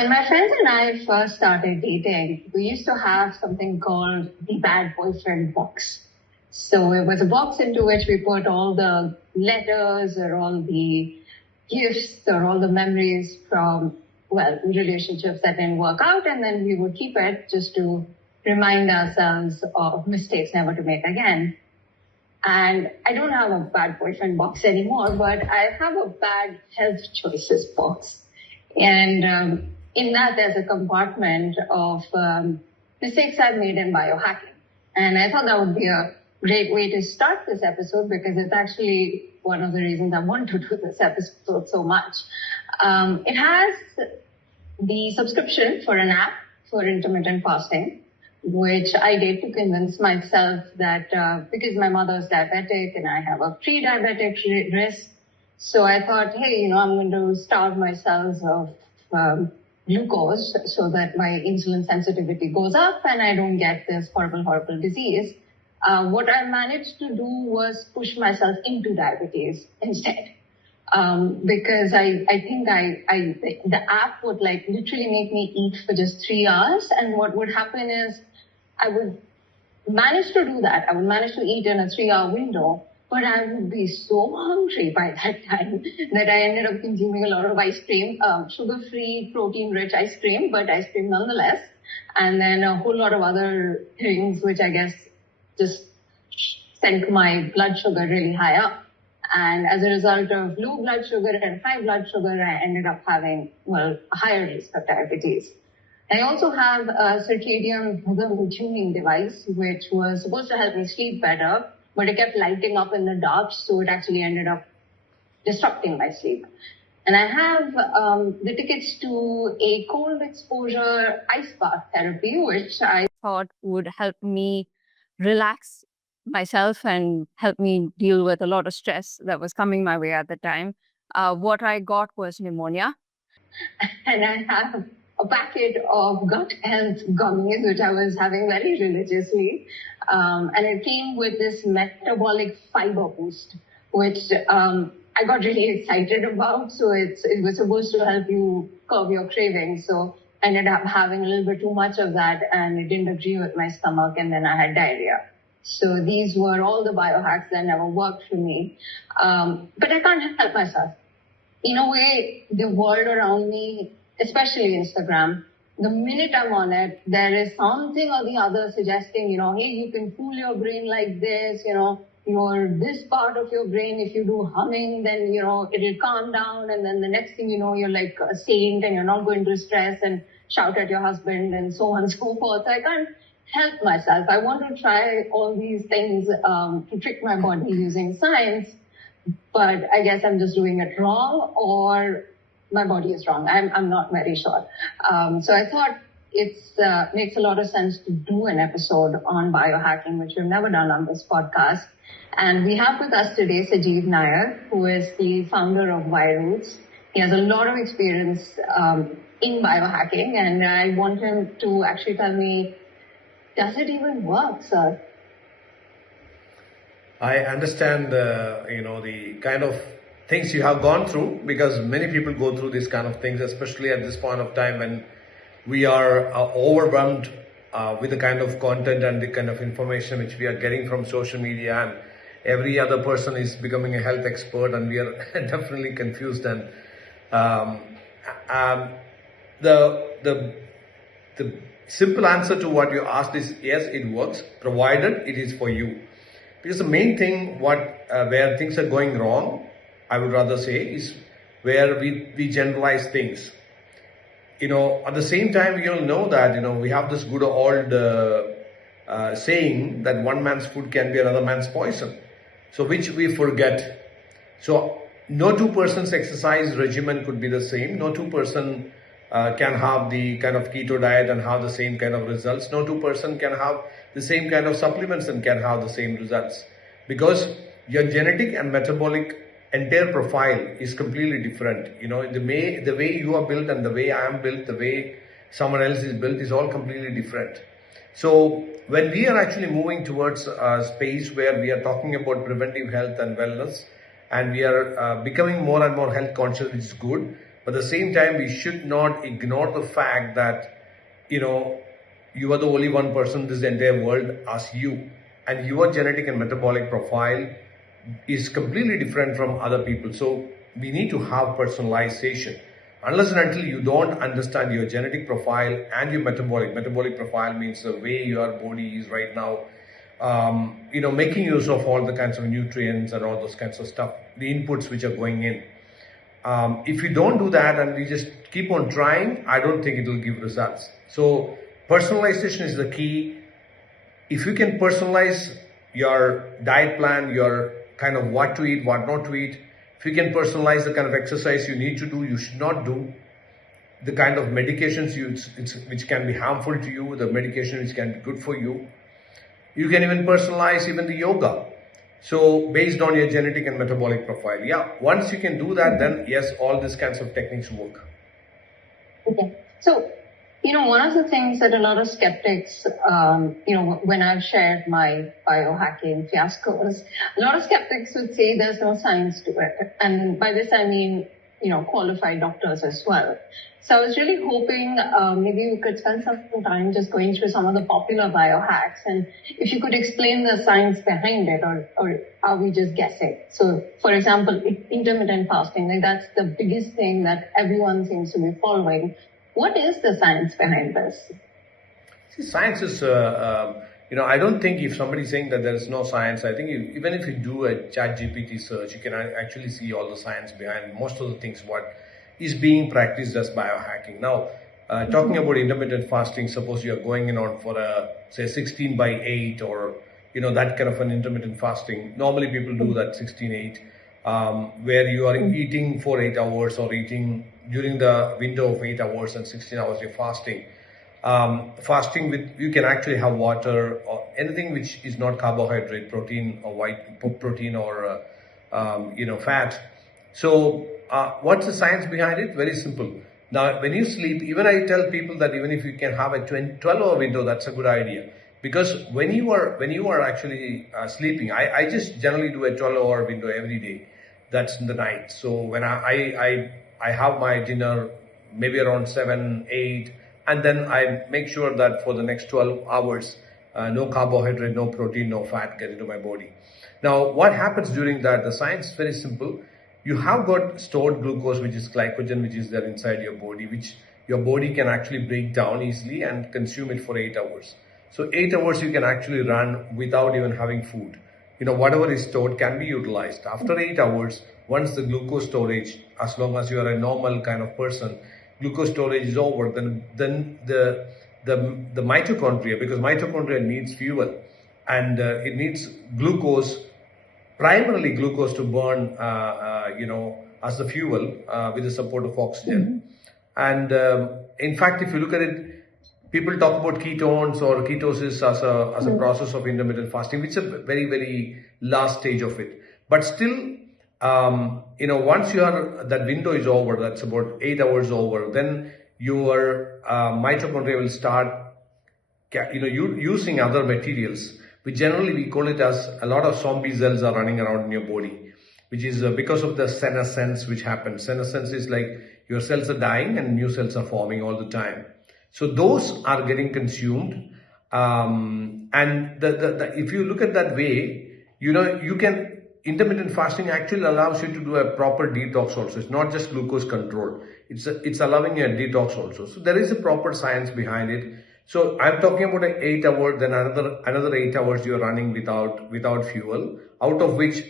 When my friends and I first started dating, we used to have something called the bad boyfriend box. So it was a box into which we put all the letters or all the gifts or all the memories from, relationships that didn't work out. And then we would keep it just to remind ourselves of mistakes never to make again. And I don't have a bad boyfriend box anymore, but I have a bad health choices box. And in that, there's a compartment of mistakes I've made in biohacking. And I thought that would be a great way to start this episode because it's actually one of the reasons I want to do this episode so much. It has the subscription for an app for intermittent fasting, which I did to convince myself that because my mother's diabetic and I have a pre-diabetic risk, so I thought, hey, I'm going to starve myself of glucose so that my insulin sensitivity goes up and I don't get this horrible, horrible disease. What I managed to do was push myself into diabetes instead. Because I think the app would literally make me eat for just 3 hours. And what would happen is I would manage to do that. I would manage to eat in a 3-hour window, but I would be so hungry by that time that I ended up consuming a lot of ice cream, sugar-free, protein-rich ice cream, but ice cream nonetheless. And then a whole lot of other things, which I guess just sent my blood sugar really high up. And as a result of low blood sugar and high blood sugar, I ended up having, a higher risk of diabetes. I also have a circadian rhythm tuning device, which was supposed to help me sleep better, but it kept lighting up in the dark, so it actually ended up disrupting my sleep. And I have the tickets to a cold exposure ice bath therapy, which I thought would help me relax myself and help me deal with a lot of stress that was coming my way at the time. What I got was pneumonia. And I have a packet of gut health gummies, which I was having very religiously. And it came with this metabolic fiber boost, which I got really excited about. So it was supposed to help you curb your cravings. So I ended up having a little bit too much of that and it didn't agree with my stomach and then I had diarrhea. So these were all the biohacks that never worked for me. But I can't help myself. In a way, the world around me, especially Instagram, the minute I'm on it, there is something or the other suggesting, hey, you can fool your brain like this, this part of your brain, if you do humming, then, it'll calm down. And then the next thing you know, you're like a saint and you're not going to stress and shout at your husband and so on and so forth. So I can't help myself. I want to try all these things to trick my body using science, but I guess I'm just doing it wrong or my body is wrong. I'm not very sure. So I thought it makes a lot of sense to do an episode on biohacking, which we've never done on this podcast. And we have with us today Sajeev Nair, who is the founder of Vieroots. He has a lot of experience in biohacking, and I want him to actually tell me, does it even work, sir? I understand, the kind of things you have gone through, because many people go through these kind of things, especially at this point of time when we are overwhelmed with the kind of content and the kind of information which we are getting from social media, and every other person is becoming a health expert, and we are definitely confused. And the simple answer to what you asked is yes, it works, provided it is for you. Because the main thing where things are going wrong, I would rather say, is where we generalize things. At the same time, you'll know that, we have this good old saying that one man's food can be another man's poison. So which we forget. So no two persons exercise regimen could be the same. No two person can have the kind of keto diet and have the same kind of results. No two person can have the same kind of supplements and can have the same results. Because your genetic and metabolic entire profile is completely different. The way you are built and the way I am built, the way someone else is built is all completely different. So when we are actually moving towards a space where we are talking about preventive health and wellness, and we are becoming more and more health conscious, which is good, But at the same time, we should not ignore the fact that, you are the only one person in this entire world as you. And your genetic and metabolic profile is completely different from other people. So we need to have personalization. Unless and until you don't understand your genetic profile and your metabolic profile means the way your body is right now, making use of all the kinds of nutrients and all those kinds of stuff, the inputs which are going in. If you don't do that and we just keep on trying, I don't think it will give results. So personalization is the key. If you can personalize your diet plan, your kind of what to eat, what not to eat, if you can personalize the kind of exercise you need to do, you should not do, the kind of medications which can be harmful to you, the medication which can be good for you. You can even personalize even the yoga. So based on your genetic and metabolic profile. Yeah, once you can do that, then yes, all these kinds of techniques work. Okay. So, one of the things that a lot of skeptics, when I've shared my biohacking fiascos, a lot of skeptics would say there's no science to it. And by this, I mean, qualified doctors as well. So I was really hoping maybe we could spend some time just going through some of the popular biohacks, and if you could explain the science behind it, or are we just guessing? So, for example, intermittent fasting, like that's the biggest thing that everyone seems to be following. What is the science behind this? See, science is, I don't think if somebody's saying that there is no science, I think even if you do a ChatGPT search, you can actually see all the science behind most of the things what is being practiced as biohacking. Now, talking about intermittent fasting, suppose you are going in on for say 16/8 or, that kind of an intermittent fasting. Normally people do that 16/8, where you are eating for 8 hours or eating during the window of 8 hours and 16 hours you're fasting. Fasting with, you can actually have water or anything which is not carbohydrate, protein or white protein or, fat. So, what's the science behind it? Very simple. Now, when you sleep, even I tell people that even if you can have a 12-hour window, that's a good idea. Because when you are actually sleeping, I just generally do a 12-hour window every day. That's in the night. So when I have my dinner maybe around 7, 8, and then I make sure that for the next 12 hours, no carbohydrate, no protein, no fat get into my body. Now, what happens during that? The science is very simple. You have got stored glucose, which is glycogen, which is there inside your body, which your body can actually break down easily and consume it for 8 hours. So 8 hours you can actually run without even having food. Whatever is stored can be utilized. After 8 hours, once the glucose storage, as long as you are a normal kind of person, glucose storage is over, then the mitochondria, because mitochondria needs fuel and it needs glucose, primarily glucose to burn, as the fuel with the support of oxygen. And in fact, if you look at it, people talk about ketones or ketosis as a process of intermittent fasting, which is a very, very last stage of it. But still, once that window is over, that's about 8 hours over, then your mitochondria will start, using other materials. We generally call it as a lot of zombie cells are running around in your body, which is because of the senescence which happens. Senescence is like your cells are dying and new cells are forming all the time. So those are getting consumed. And if you look at that way, intermittent fasting actually allows you to do a proper detox also. It's not just glucose control. It's allowing you a detox also. So there is a proper science behind it. So I'm talking about an 8 hour, then another 8 hours you're running without fuel, out of which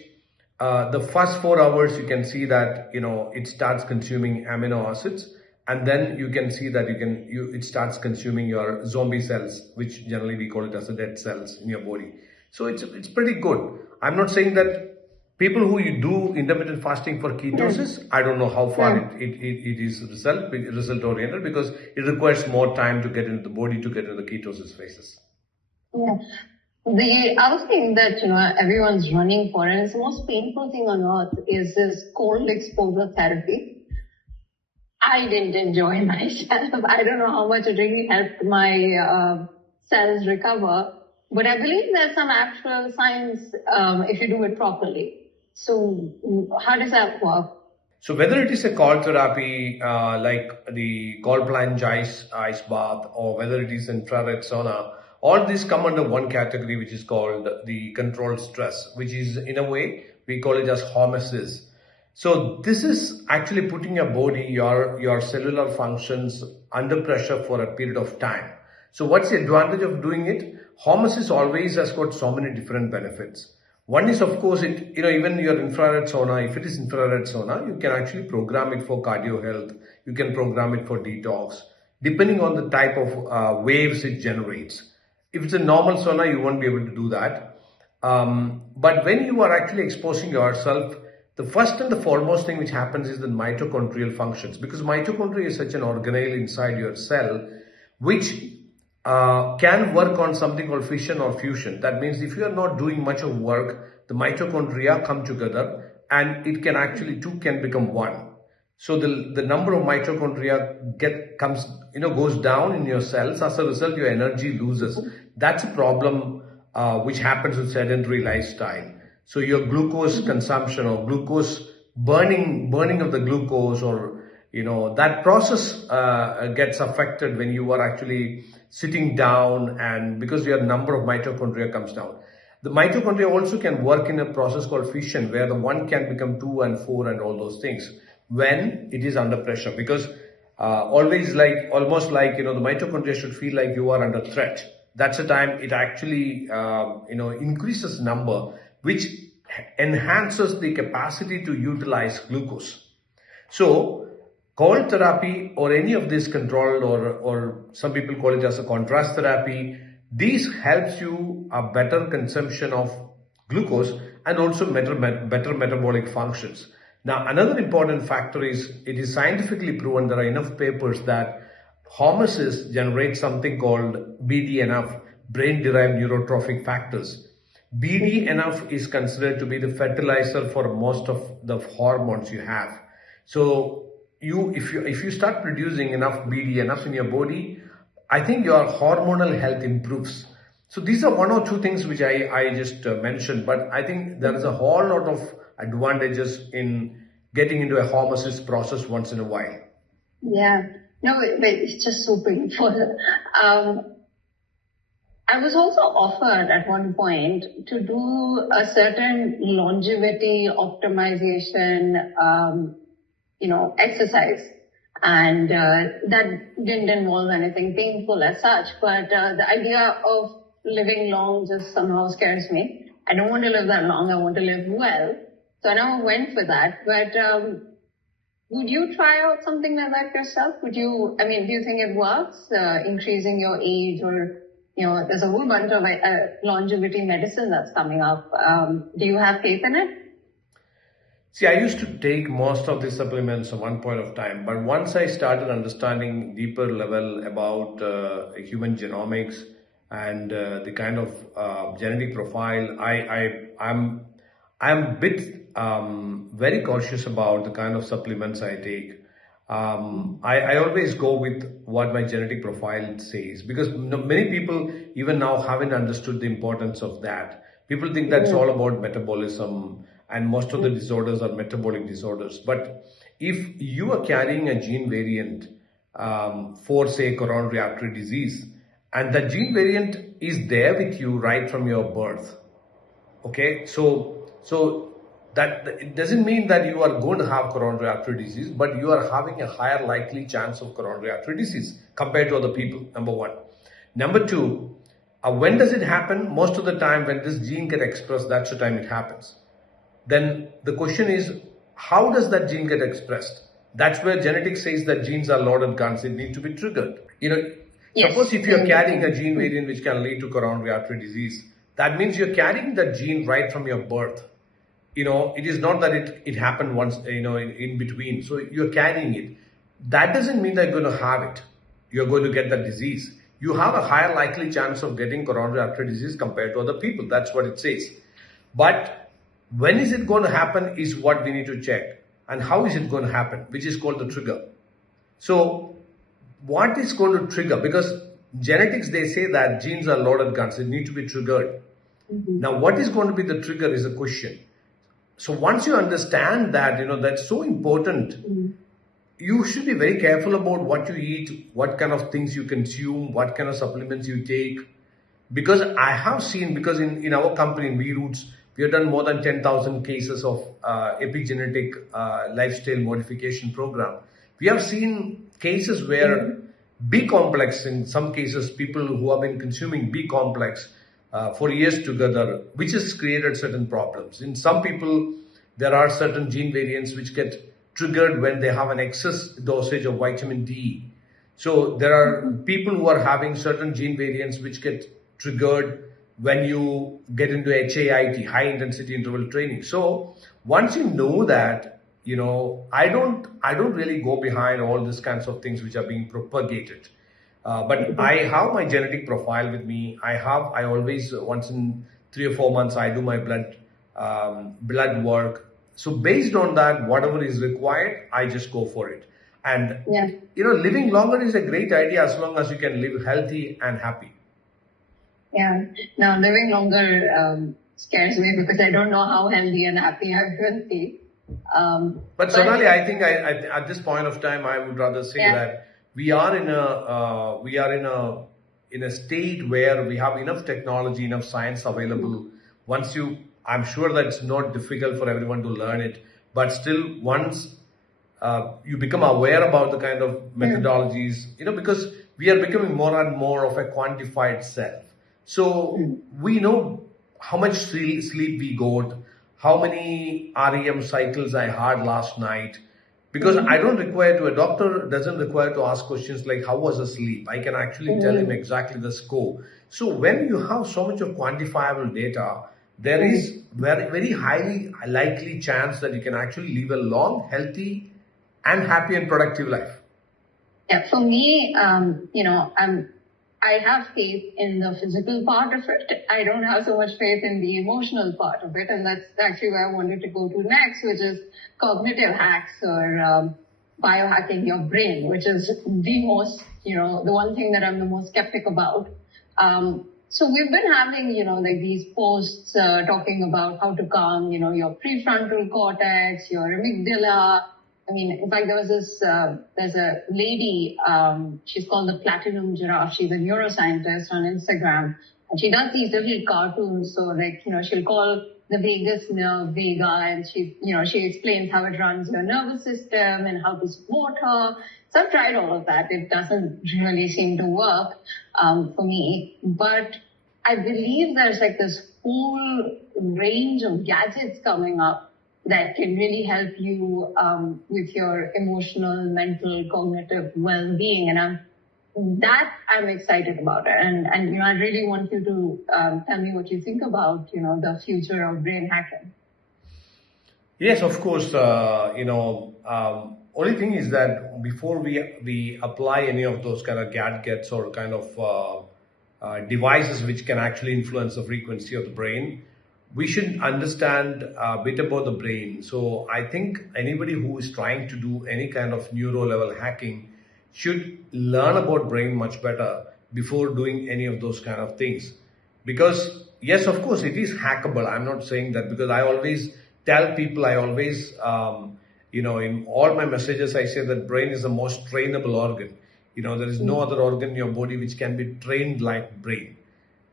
the first 4 hours you can see that it starts consuming amino acids, and then you can see that it starts consuming your zombie cells, which generally we call it as the dead cells in your body. So it's pretty good. I'm not saying that people who you do intermittent fasting for ketosis, I don't know how far it is result oriented, because it requires more time to get into the body to get into the ketosis phases. Yeah. The other thing that everyone's running for, and it's the most painful thing on earth, is this cold exposure therapy. I didn't enjoy myself. I don't know how much it really helped my cells recover, but I believe there's some actual science if you do it properly. So how does that work? So whether it is a cold therapy like the cold plunge ice bath, or whether it is infrared sauna, all these come under one category, which is called the controlled stress, which is in a way we call it as hormesis. So this is actually putting your body, your cellular functions under pressure for a period of time. So what's the advantage of doing it? Hormesis always has got so many different benefits. One is, of course, even your infrared sauna, if it is infrared sauna, you can actually program it for cardio health. You can program it for detox, depending on the type of waves it generates. If it's a normal sauna, you won't be able to do that. But when you are actually exposing yourself, the first and the foremost thing which happens is the mitochondrial functions, because mitochondria is such an organelle inside your cell, which can work on something called fission or fusion. That means if you are not doing much of work, the mitochondria come together and it can actually two can become one. So the number of mitochondria goes down in your cells. As a result, your energy loses. That's a problem which happens with sedentary lifestyle. So your glucose consumption or glucose burning of the glucose, or that process gets affected when you are actually sitting down, and because your number of mitochondria comes down. The mitochondria also can work in a process called fission, where the one can become 2 and 4 and all those things when it is under pressure, because almost like the mitochondria should feel like you are under threat. That's the time it actually increases number, which enhances the capacity to utilize glucose. So cold therapy or any of this controlled, or some people call it as a contrast therapy, these helps you a better consumption of glucose and also better metabolic functions. Now, another important factor is it is scientifically proven, there are enough papers that hormesis generates something called BDNF, brain-derived neurotrophic factors. BDNF is considered to be the fertilizer for most of the hormones you have. So if you start producing enough BDNF in your body, I think your hormonal health improves. So these are one or two things which I just mentioned, but I think there is a whole lot of advantages in getting into a hormesis process once in a while. Yeah, no, it's just so painful. I was also offered at one point to do a certain longevity optimization, exercise. And that didn't involve anything painful as such, but the idea of living long just somehow scares me. I don't want to live that long. I want to live well. So I never went for that. But would you try out something like that yourself? Do you think it works, increasing your age, or there's a whole bunch of longevity medicine that's coming up. Do you have faith in it? See, I used to take most of the supplements at one point of time, but once I started understanding deeper level about human genomics and the kind of genetic profile, I'm a bit very cautious about the kind of supplements I take. I always go with what my genetic profile says, because many people even now haven't understood the importance of that. People think that's all about metabolism, and most of the disorders are metabolic disorders. But if you are carrying a gene variant for, say, coronary artery disease, and that gene variant is there with you right from your birth, okay, so that it doesn't mean that you are going to have coronary artery disease, but you are having a higher likely chance of coronary artery disease compared to other people, number one. Number two, when does it happen? Most of the time when this gene gets expressed, that's the time it happens. Then the question is, how does that gene get expressed? That's where genetics says that genes are loaded guns. It needs to be triggered. Yes. Suppose if you're carrying a gene variant which can lead to coronary artery disease, that means you're carrying that gene right from your birth. It is not that it happened once, in between. So you're carrying it. That doesn't mean that you're going to have it. You're going to get that disease. You have a higher likely chance of getting coronary artery disease compared to other people. That's what it says. But when is it going to happen is what we need to check. And how is it going to happen, which is called the trigger. So what is going to trigger? Because genetics, they say that genes are loaded guns. They need to be triggered. Mm-hmm. Now, what is going to be the trigger is a question. So once you understand that, that's so important, you should be very careful about what you eat, what kind of things you consume, what kind of supplements you take. Because I have seen, because in our company, in Vieroots, we have done more than 10,000 cases of epigenetic lifestyle modification program. We have seen cases where B complex, in some cases, people who have been consuming B complex for years together, which has created certain problems. In some people, there are certain gene variants which get triggered when they have an excess dosage of vitamin D. So there are people who are having certain gene variants which get triggered when you get into HIIT, high intensity interval training. So once you know that, I don't really go behind all these kinds of things which are being propagated. But I have my genetic profile with me. I always, once in 3 or 4 months, I do my blood work. So based on that, whatever is required, I just go for it. And, living longer is a great idea as long as you can live healthy and happy. Yeah. Now, living longer scares me because I don't know how healthy and happy I will be. But Sonali, I think at this point of time, I would rather say that we are in a state where we have enough technology, enough science available. I'm sure that it's not difficult for everyone to learn it, but still once you become aware about the kind of methodologies, because we are becoming more and more of a quantified self. So we know how much sleep we got, how many REM cycles I had last night, because I don't require to, a doctor doesn't require to ask questions like how was the sleep. I can actually tell him exactly the score. So when you have so much of quantifiable data, there is very highly likely chance that you can actually live a long, healthy and happy and productive life. Yeah, for me, I have faith in the physical part of it. I don't have so much faith in the emotional part of it. And that's actually where I wanted to go to next, which is cognitive hacks or biohacking your brain, which is the most, the one thing that I'm the most skeptic about. So we've been having, like these posts talking about how to calm, your prefrontal cortex, your amygdala. I mean, in fact, there's a lady, she's called the Platinum Giraffe. She's a neuroscientist on Instagram. And she does these little cartoons. So like, she'll call the vagus nerve Vega, and she explains how it runs your nervous system and how to support her. So I've tried all of that. It doesn't really seem to work for me. But I believe there's like this whole range of gadgets coming up that can really help you with your emotional, mental, cognitive well-being. And I'm excited about it. And I really want you to tell me what you think about, the future of brain hacking. Yes, of course. Only thing is that before we apply any of those kind of gadgets or kind of devices which can actually influence the frequency of the brain, we should understand a bit about the brain. So I think anybody who is trying to do any kind of neuro level hacking should learn about brain much better before doing any of those kind of things. Because yes, of course, it is hackable. I'm not saying that, because I always tell people, in all my messages, I say that brain is the most trainable organ. There is no other organ in your body which can be trained like brain.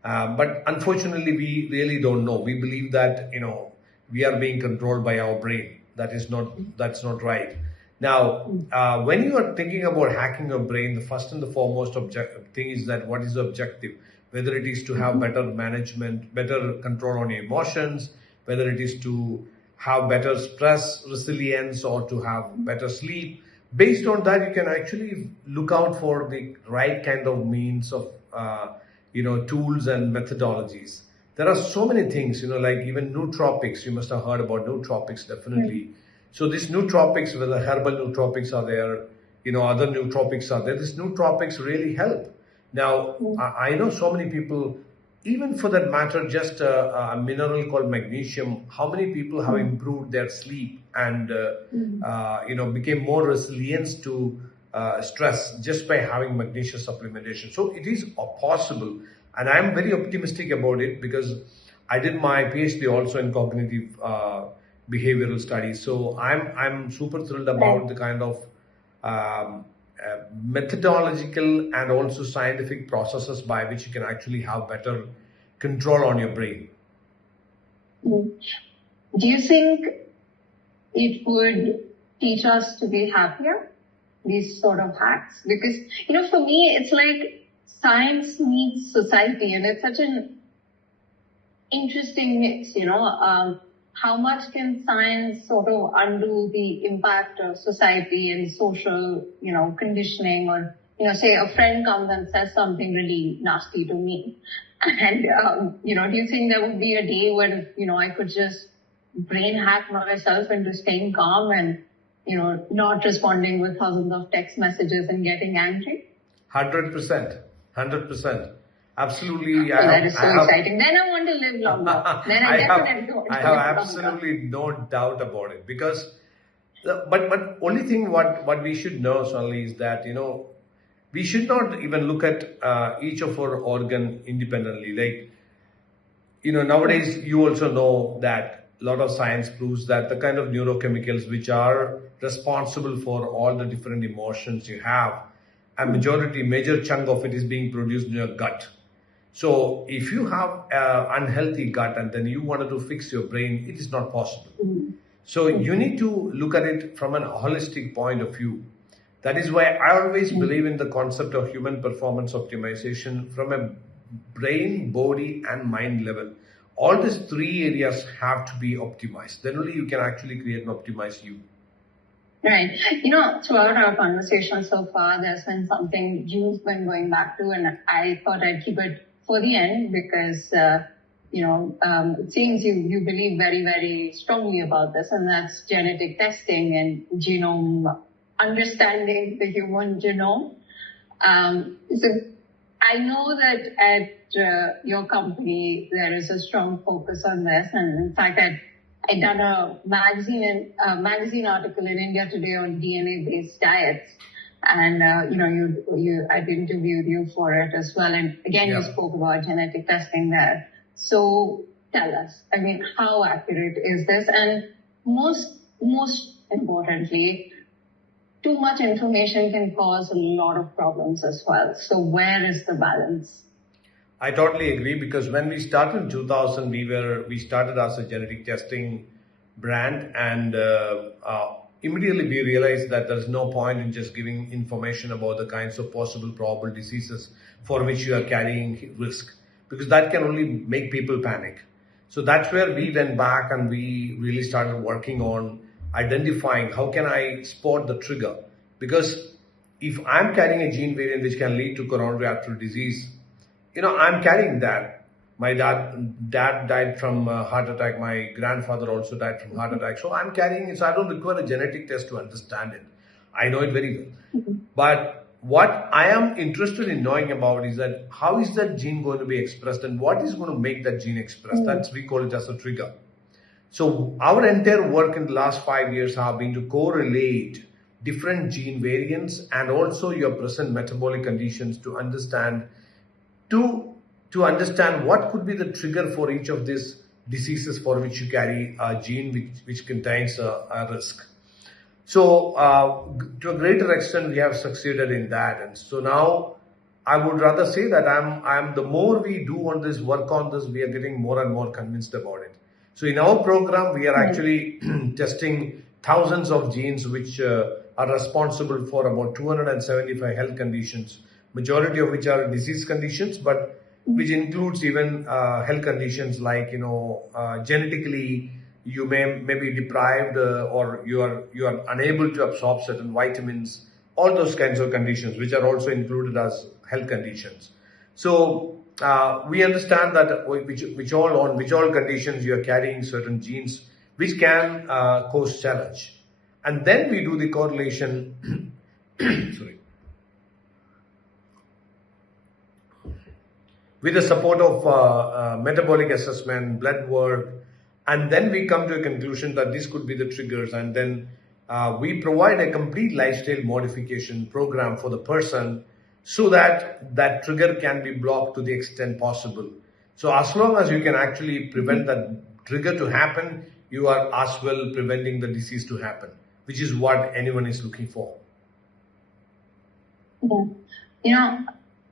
But unfortunately, we really don't know. We believe that, we are being controlled by our brain. That's not right. Now, when you are thinking about hacking your brain, the first and the foremost thing is that what is the objective? Whether it is to have better management, better control on your emotions, whether it is to have better stress resilience or to have better sleep. Based on that, you can actually look out for the right kind of means of, tools and methodologies. There are so many things, like even nootropics. You must have heard about nootropics, definitely. So these nootropics, whether herbal nootropics are there, other nootropics are there. These nootropics really help. Now, I know so many people, even for that matter, just a mineral called magnesium, how many people have improved their sleep and, became more resilient to stress just by having magnesium supplementation. So it is possible. And I'm very optimistic about it because I did my PhD also in cognitive behavioral studies. So I'm super thrilled about the kind of methodological and also scientific processes by which you can actually have better control on your brain. Do you think it would teach us to be happier, these sort of hacks? Because, for me, it's like science meets society, and it's such an interesting mix, how much can science sort of undo the impact of society and social, conditioning, or, say a friend comes and says something really nasty to me. And, do you think there would be a day when, I could just brain hack myself into staying calm and, not responding with thousands of text messages and getting angry? 100%. 100%. Absolutely. That is so exciting. Then I want to live longer. Then I definitely want to I have absolutely no doubt about it, because, but only thing what we should know, Sonali, is that, we should not even look at each of our organ independently. Like, nowadays you also know that a lot of science proves that the kind of neurochemicals which are responsible for all the different emotions you have, a major chunk of it is being produced in your gut. So if you have an unhealthy gut and then you wanted to fix your brain, it is not possible. So you need to look at it from an holistic point of view. That is why I always believe in the concept of human performance optimization from a brain, body, and mind level. All these three areas have to be optimized. Then only you can actually create an optimized you. Right. Throughout our conversation so far, there's been something you've been going back to, and I thought I'd keep it for the end because, it seems you believe very, very strongly about this, and that's genetic testing and genome, understanding the human genome. So I know that at your company, there is a strong focus on this. And in fact, I'd done a magazine article in India Today on DNA-based diets. And, I'd interviewed you for it as well. And again, you spoke about genetic testing there. So tell us, how accurate is this? And most importantly, too much information can cause a lot of problems as well. So where is the balance? I totally agree, because when we started in 2000, we started as a genetic testing brand, and immediately we realized that there's no point in just giving information about the kinds of possible probable diseases for which you are carrying risk, because that can only make people panic. So that's where we went back and we really started working on identifying how can I spot the trigger. Because if I'm carrying a gene variant which can lead to coronary artery disease, I'm carrying that. My dad died from heart attack. My grandfather also died from heart attack. So I'm carrying it. So I don't require a genetic test to understand it. I know it very well. But what I am interested in knowing about is that how is that gene going to be expressed and what is going to make that gene expressed? That's, we call it as a trigger. So our entire work in the last 5 years have been to correlate different gene variants and also your present metabolic conditions to understand what could be the trigger for each of these diseases for which you carry a gene which contains a risk. So to a greater extent, we have succeeded in that. And so now I would rather say that I'm the more we do on this, work on this, we are getting more and more convinced about it. So in our program, we are actually testing thousands of genes which are responsible for about 275 health conditions, majority of which are disease conditions, but which includes even health conditions like, genetically you may be deprived or you are unable to absorb certain vitamins, all those kinds of conditions which are also included as health conditions. So we understand that which all conditions you are carrying certain genes which can cause challenge. And then we do the correlation sorry, with the support of metabolic assessment, blood work, and then we come to a conclusion that this could be the triggers, and then we provide a complete lifestyle modification program for the person so that that trigger can be blocked to the extent possible. So as long as you can actually prevent that trigger to happen, you are as well preventing the disease to happen, which is what anyone is looking for. Yeah.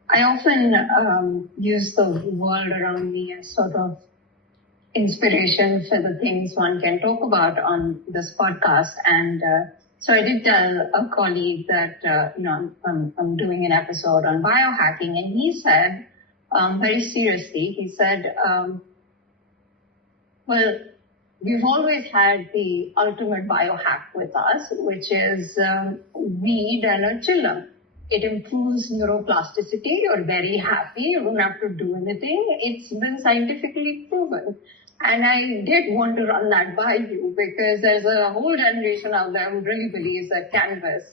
I often use the world around me as sort of inspiration for the things one can talk about on this podcast. And so I did tell a colleague that, I'm doing an episode on biohacking, and he said, very seriously, he said, well, we've always had the ultimate biohack with us, which is weed and a chiller. It improves neuroplasticity. You're very happy. You don't have to do anything. It's been scientifically proven. And I did want to run that by you because there's a whole generation out there who really believes that cannabis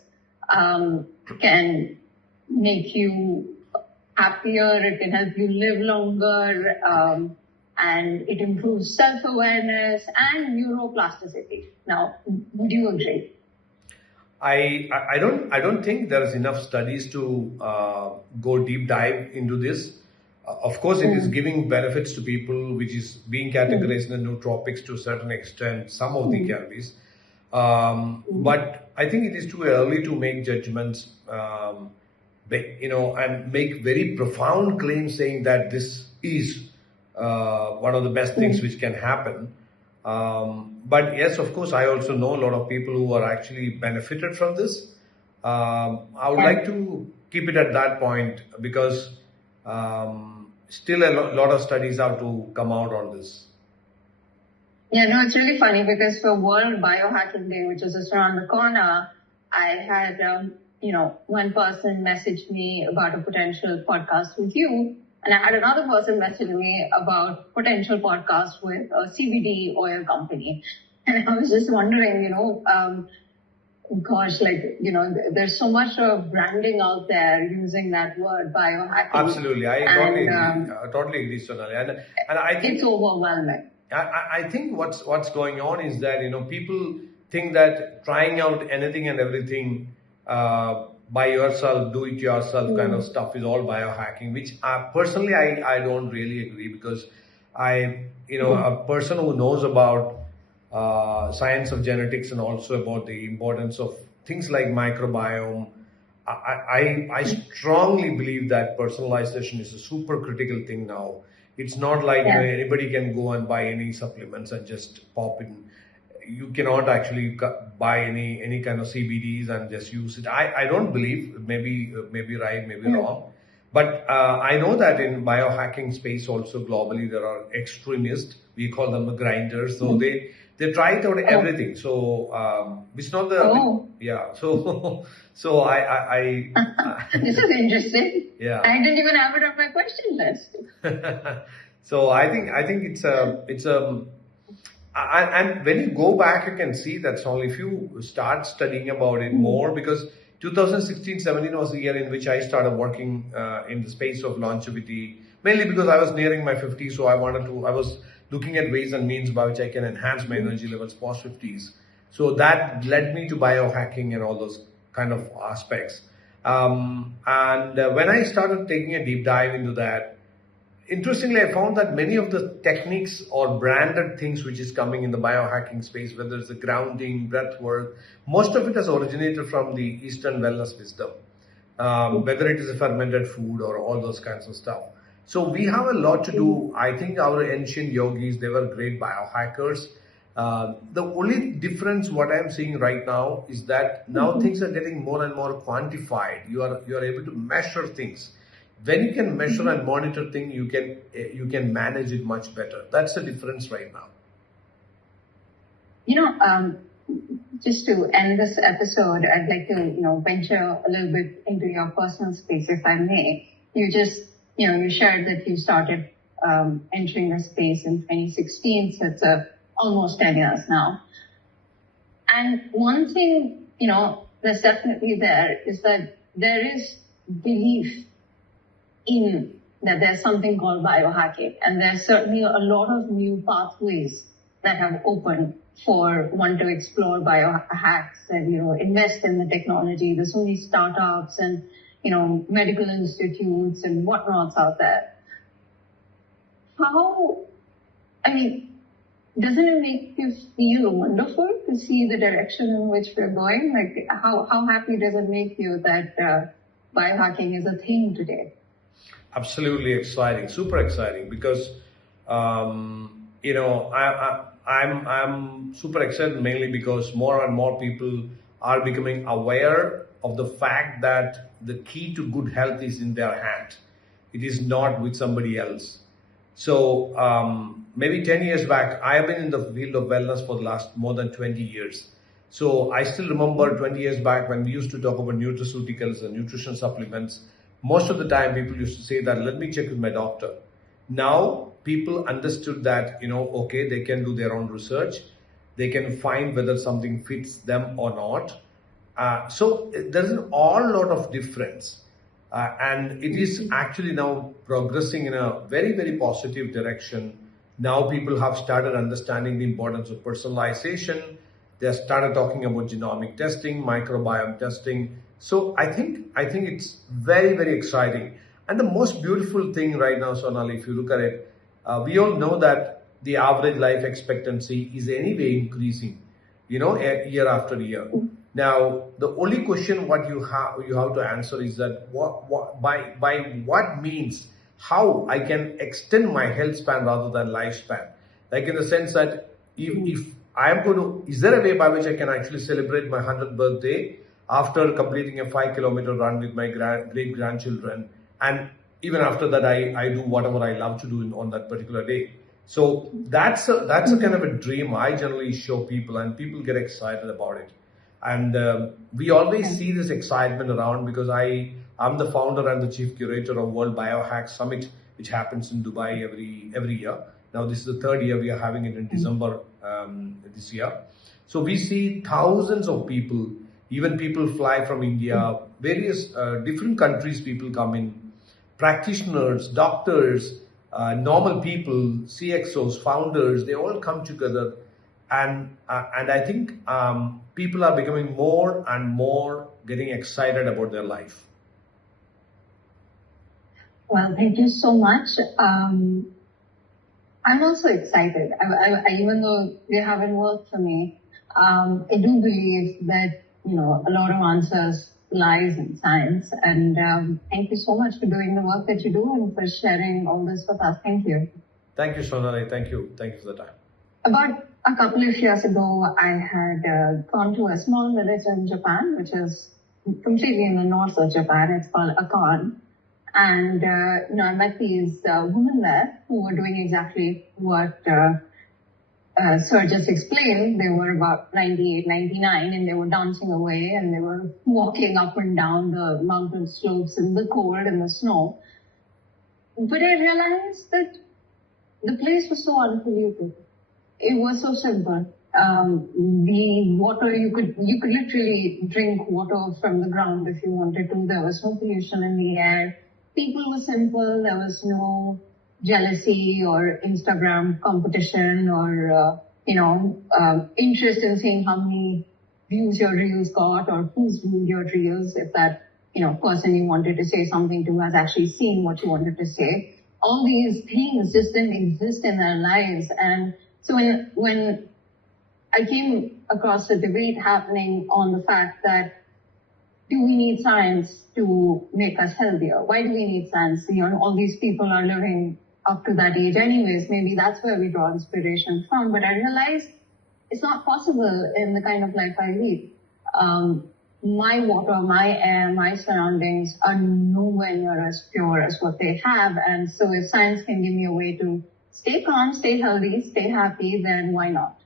can make you happier. It can help you live longer. And it improves self-awareness and neuroplasticity. Now, would you agree? I don't think there is enough studies to go deep dive into this. Of course, it is giving benefits to people, which is being categorized in the nootropics to a certain extent, some of the cannabis. But I think it is too early to make judgments, and make very profound claims saying that this is one of the best things which can happen. But yes, of course, I also know a lot of people who are actually benefited from this. I would like to keep it at that point because still a lot of studies have to come out on this. Yeah, no, it's really funny because for World Biohacking Day, which is just around the corner, I had, one person messaged me about a potential podcast with you. And I had another person message me about potential podcast with a CBD oil company. And I was just wondering, there's so much of branding out there using that word biohacking. Absolutely. I totally agree, Sonali. And I think it's overwhelming. I think what's going on is that, people think that trying out anything and everything, by yourself, do it yourself kind of stuff is all biohacking, which personally I don't really agree because a person who knows about science of genetics and also about the importance of things like microbiome, I strongly believe that personalization is a super critical thing now. It's not like anybody can go and buy any supplements and just pop in. You cannot actually buy any kind of CBDs and just use it. I don't believe, maybe right, maybe wrong. But I know that in biohacking space also globally there are extremists. We call them the grinders. So they try it out everything. So it's not the So I this is interesting. Yeah. I didn't even have it on my question list. So I think it's a and when you go back, you can see that's all. If you start studying about it more, because 2016-17 was the year in which I started working in the space of longevity, mainly because I was nearing my 50s, so I was looking at ways and means by which I can enhance my energy levels post 50s. So that led me to biohacking and all those kind of aspects. And when I started taking a deep dive into that, interestingly, I found that many of the techniques or branded things which is coming in the biohacking space, whether it's the grounding, breath work, most of it has originated from the Eastern wellness wisdom, whether it is a fermented food or all those kinds of stuff. So we have a lot to do. I think our ancient yogis, they were great biohackers. The only difference what I'm seeing right now is that now things are getting more and more quantified. You are able to measure things. When you can measure and monitor things, you can manage it much better. That's the difference right now. Just to end this episode, I'd like to, venture a little bit into your personal space, if I may. You shared that you started entering the space in 2016, so it's almost 10 years now. And one thing, that's definitely there is that there is belief in that there's something called biohacking, and there's certainly a lot of new pathways that have opened for one to explore biohacks and invest in the technology. There's so many startups and medical institutes and whatnots out there. doesn't it make you feel wonderful to see the direction in which we're going? Like, how happy does it make you that biohacking is a thing today? Absolutely exciting, super exciting, because I'm super excited mainly because more and more people are becoming aware of the fact that the key to good health is in their hand. It is not with somebody else. So maybe 10 years back, I have been in the field of wellness for the last more than 20 years. So I still remember 20 years back when we used to talk about nutraceuticals and nutrition supplements. Most of the time people used to say that, let me check with my doctor. Now people understood that, okay, they can do their own research. They can find whether something fits them or not. So there's an all lot of difference. And it is actually now progressing in a very, very positive direction. Now people have started understanding the importance of personalization. They have started talking about genomic testing, microbiome testing. So I think it's very, very exciting. And the most beautiful thing right now, Sonali, if you look at it, we all know that the average life expectancy is anyway increasing, year after year. Now, the only question what you have to answer is that by what means, how I can extend my health span rather than lifespan. Like in the sense that if I am going to, is there a way by which I can actually celebrate my 100th birthday after completing a 5-kilometer run with my great grandchildren, and even after that I do whatever I love to do on that particular day. So that's a kind of a dream I generally show people, and people get excited about it. And we always see this excitement around because I'm the founder and the chief curator of World Biohack Summit, which happens in Dubai every year. Now this is the third year we are having it in December this year. So we see thousands of people, even people fly from India, various different countries people come in, practitioners, doctors, normal people, CXOs, founders, they all come together. And I think people are becoming more and more getting excited about their life. Well, thank you so much. I'm also excited. Even though they haven't worked for me, I do believe that, a lot of answers lies in science. And thank you so much for doing the work that you do and for sharing all this with us. Thank you. Thank you, Sonali. Thank you. Thank you for the time. About a couple of years ago, I had gone to a small village in Japan, which is completely in the north of Japan. It's called Akan. And, I met these women there who were doing exactly what Sir just explained. They were about 98, 99, and they were dancing away, and they were walking up and down the mountain slopes in the cold and the snow. But I realized that the place was so unpolluted. It was so simple. The water, you could literally drink water from the ground if you wanted to. There was no pollution in the air. People were simple. There was no jealousy or Instagram competition or, interest in seeing how many views your reels got or who's viewed your reels. If that, person you wanted to say something to has actually seen what you wanted to say. All these things just didn't exist in their lives. And so when I came across a debate happening on the fact that, do we need science to make us healthier? Why do we need science? All these people are living up to that age anyways. Maybe that's where we draw inspiration from. But I realized it's not possible in the kind of life I lead. My water, my air, my surroundings are nowhere near as pure as what they have. And so if science can give me a way to stay calm, stay healthy, stay happy, then why not?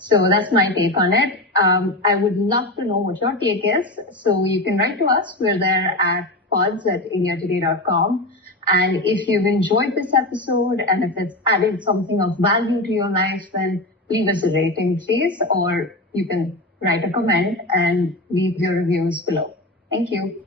So that's my take on it. I would love to know what your take is. So you can write to us. We're there at pods@indiatoday.com. And if you've enjoyed this episode and if it's added something of value to your life, then leave us a rating, please. Or you can write a comment and leave your reviews below. Thank you.